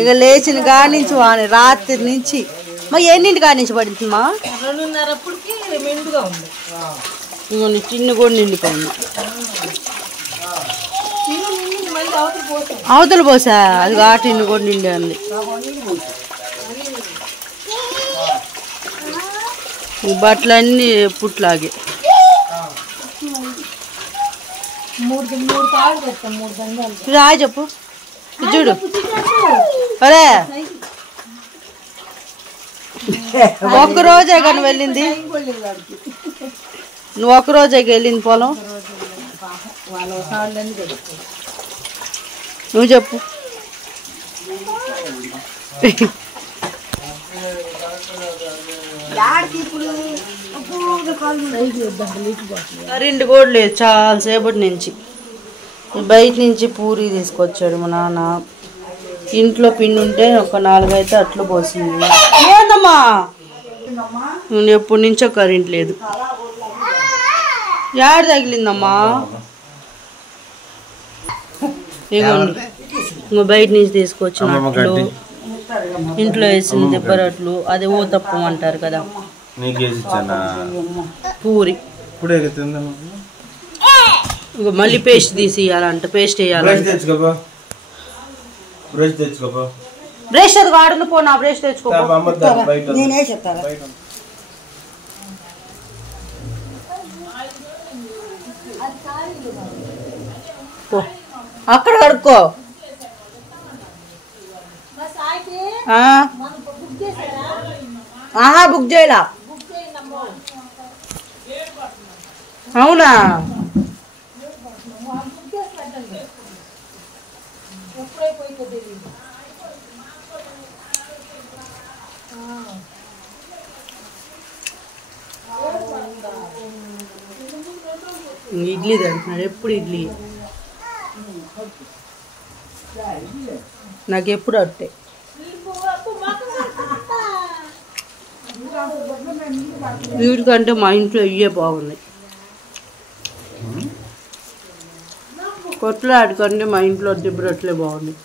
ఇక లేచిన కాడి నుంచి వాని రాత్రి నుంచి మరి ఎన్నింటి కాడి నుంచి పడుతుందమ్మా 2:30 మెండుగా ఉంది. ఇంకొన్ని టిన్ను కూడా నిండిపోయింది. అవతల పోసా అది ఆ టిన్ను కూడా నిండి ఉంది. ఈ బట్టలన్నీ పుట్లాగే రాయి చెప్పు చూడు. అరే ఒక్కరోజే కానీ వెళ్ళింది. నువ్వు ఒక్కరోజే వెళ్ళింది పొలం. నువ్వు చెప్పు. కరెంట్ కూడా లేదు చాలాసేపటి నుంచి. బయట నుంచి పూరి తీసుకొచ్చాడు మా నాన్న. ఇంట్లో పిండి ఉంటే ఒక 4 అయితే అట్లు పోసింది. ఏందమ్మా ఎప్పటి నుంచో కరెంట్ లేదు. యాడ తగిలిందమ్మా? ఇగోండి ఇంకో బయట నుంచి తీసుకొచ్చిన అట్లు, ఇంట్లో వేసిన దెబ్బరట్లు, అదే ఊతప్పం అంటారు కదా, పూరి. ఇంకో మళ్ళీ పేస్ట్ తీసి ఇవ్వాలంట. పేస్ట్ వేయాలి. బ్రష్ అది వాడును పో. నా బ్రష్ తెచ్చుకో. నేనే చెప్తాను. అక్కడ కడుక్కో. ఆహా బుక్ చేయలా. అవునా? ఇడ్లీ తింటున్నాడు ఎప్పుడు. ఇడ్లీ నాకు ఎప్పుడు అట్టే. వీటికంటే మా ఇంట్లో ఇవే బాగున్నాయి. కొట్లాడికంటే మా ఇంట్లో దిబ్బరట్లే బాగున్నాయి.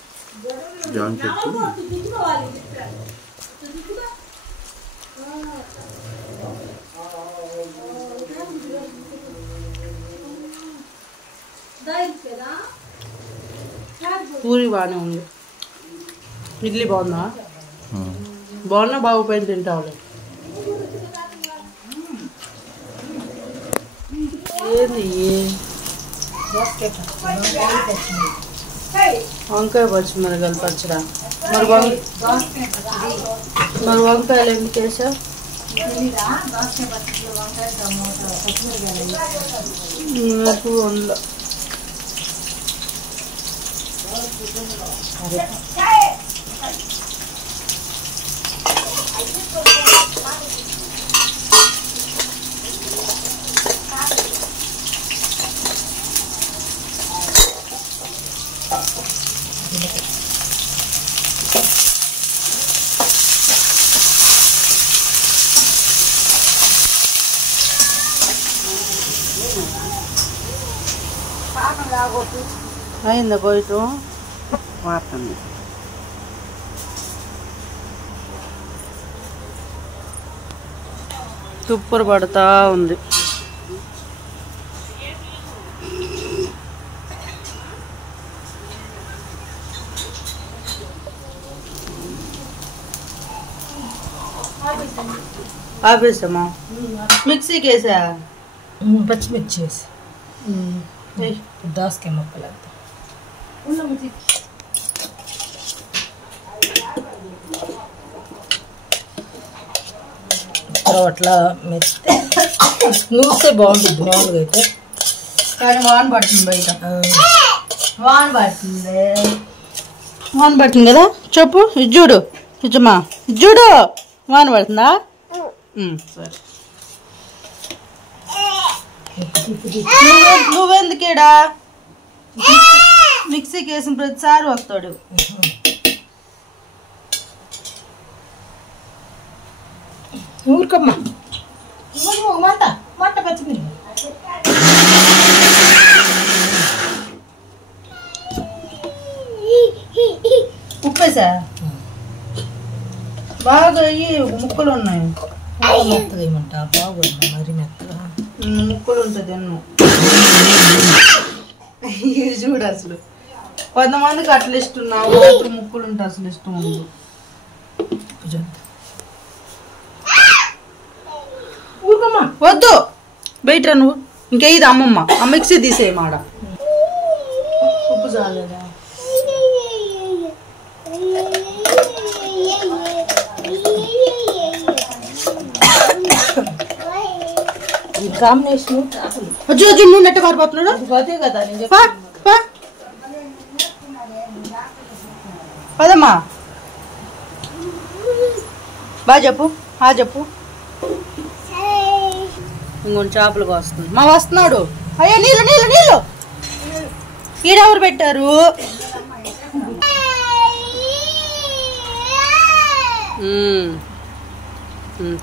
పూరి బాగానే ఉంది. ఇడ్లీ బాగుందా? బాగున్నా బాగుపోయింది. తింటావులే. ఏంది వంకాయ పచ్చిమిరకాయలు పచ్చడా? మరి వంకాయలు ఎందుకు వేసా? ఎప్పుడు వండలా. అయిందా పోయటం? వాడుతుంది. తుప్పరు పడతా ఉంది. ఆపేసామా? మిక్సీకి వేసా పచ్చిమిర్చి వేసి దాసకాయ ముక్కలు అట్లా మెత్తే నూస్తే బాగుంటుంది. మామూలుగా అయితే కానీ వాన పడుతుంది బయట. వాన పడుతుంది కదా. చెప్పు. ఇది చూడు. ఇచ్చమ్మా ఇది చూడు. వాన పడుతుందా? సరే. నువ్వెందుకేడా? మిక్సీకి వేసిన ప్రతిసారి వస్తాడు. ఊరికమ్మా మంట మంట పచ్చిమిర్చి వేసా బాగా అయ్యి ముక్కలు ఉన్నాయి. మెత్తగా ఏమంటా బాగుంది మరి మెత్తగా ముక్కలు ఉంటుంది ఎన్నో. ఇది చూడు అసలు కొంతమందికి అట్లా ఇష్టం, నా మాత్రం ముక్కలు ఉంటే అసలు ఇష్టం ఉంది. ఊరుకోమ్మా వద్దు బయట నువ్వు ఇంకా ఇది అమ్మమ్మ ఆ మిక్సీ తీసేయి మాడ. ఉప్పు చాలేదా? కాంబినేషన్ అజ్జు అజ్జు నువ్వు నెట్ట పారిపోతున్నాడు. అదే కదా నేను పదమ్మా బాగా చెప్పు. చెప్పు. ఇంకొంచెం చేపలు వస్తుంది మా వస్తున్నాడు. అయ్యో నీళ్ళు నీళ్ళు నీళ్ళు ఈడెవరు పెట్టారు?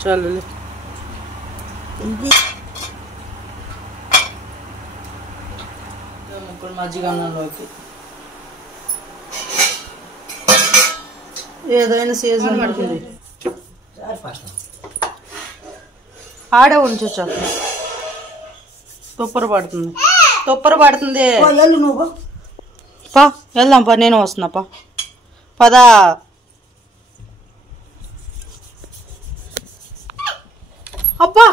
చాలు ముక్కలు మజ్జిగ అన్నంలోకి. ఏదైనా సీజన్ పడుతుంది. ఆడే ఉంచొచ్చు. తుప్పర పడుతుంది నువ్వు పా వెళ్దాం పా, నేను వస్తున్నా పా పదా. అబ్బా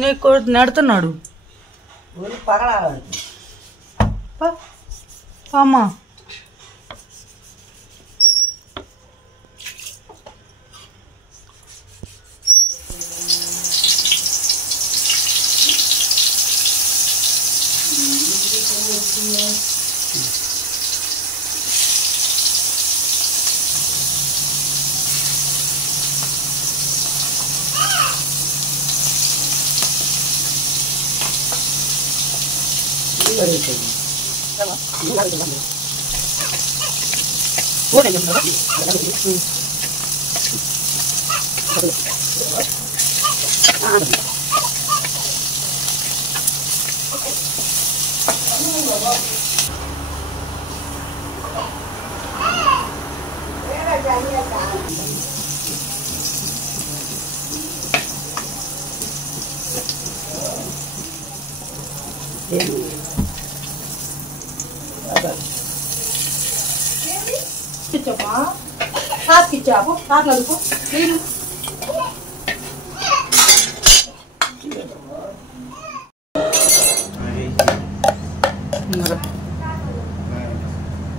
నీకు నడుతున్నాడు. అమ్మా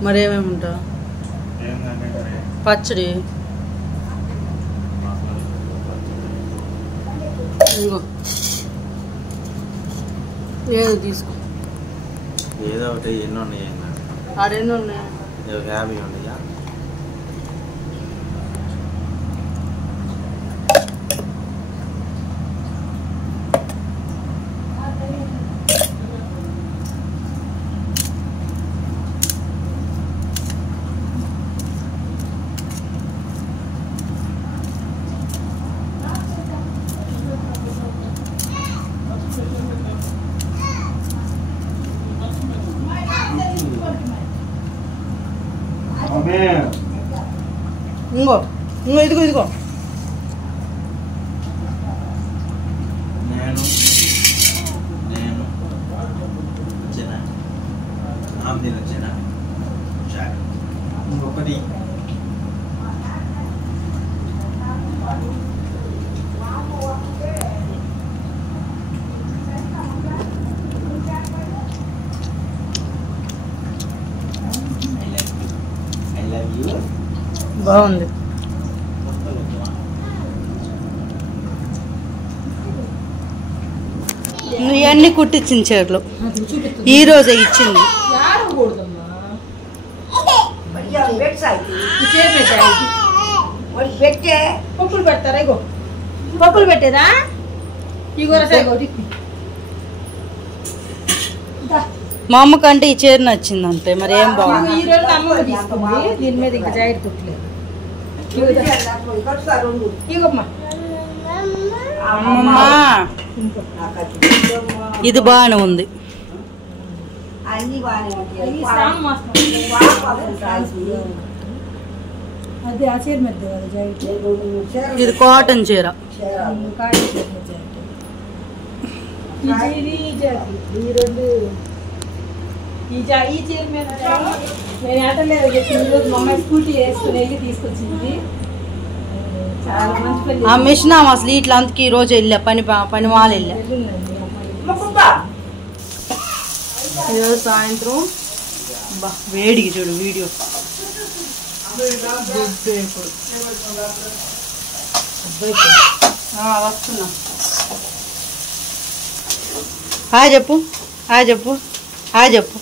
మరేమేమి ఉంటా పచ్చడి ఏదో తీసుకో. ఏదో ఒకటి ఎన్ని ఉన్నాయి ఆడెన్ని ఉన్నాయి? 50 ఉన్నాయా? ఇంకో ఇదిగో ఇదిగో నేను వచ్చేనా ఆమె వచ్చేనా ఇంకొకటి బాగుంది. ఇవన్నీ కుట్టించింది చీరలు ఈ రోజే ఇచ్చింది. పప్పులు పెడతారా? ఇగో పప్పులు పెట్టేదా? మా అమ్మ కంటే ఈ చీర నచ్చింది అంతే, మరి ఏం బాగుంది. ఈ రోజు అమ్మ తీసుకుంది, దీని మీద ఇంకా జాకెట్ కుట్టలేదు. ఇగోమ్మా అమ్మమ్మా ఇది బాగానే ఉంది. అన్ని బాగానే ఉంటాయి. అది ఆ చీర మీద కదా జాకెట్ ఇది కాటన్ చీర. కాటన్ చీర మీద జాకెట్ ఈ రెండు ఈ చీర మీద నేను ఆటలేదు ఈరోజు మా అమ్మాయి స్కూటీ వేసుకుని వెళ్ళి తీసుకొచ్చింది. చాలా మంచి పని ఆ మిషన్ అసలు ఇట్లా అంతకి ఈ రోజు వెళ్ళా పని వాళ్ళు వెళ్ళా. ఈరోజు సాయంత్రం బా వేడికి చూడు వీడియో వస్తున్నా. హాయ్ చెప్పు, హాయ్ చెప్పు, హాయ్ చెప్పు.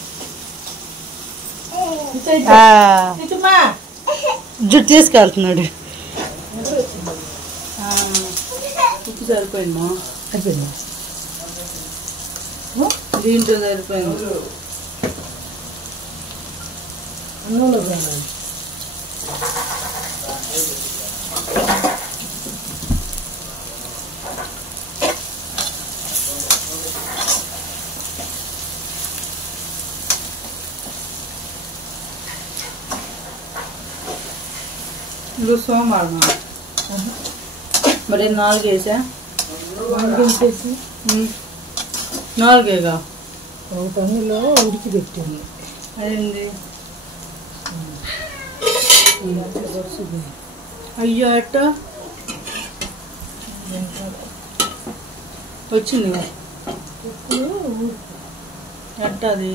జుట్టు తీసుకెళ్తున్నాడు. ఉప్పు సరిపోయిందా? అయిపోయింది. దీంట్లో సరిపోయింది. అన్నంలో కావాలి. ఇప్పుడు సోమవారం మరి 4 వేసా. 4గా ఒక పనులో ఉడికి పెట్టింది. అదేంది? అయ్యో అట్ట వచ్చింది ఎట్ట అది?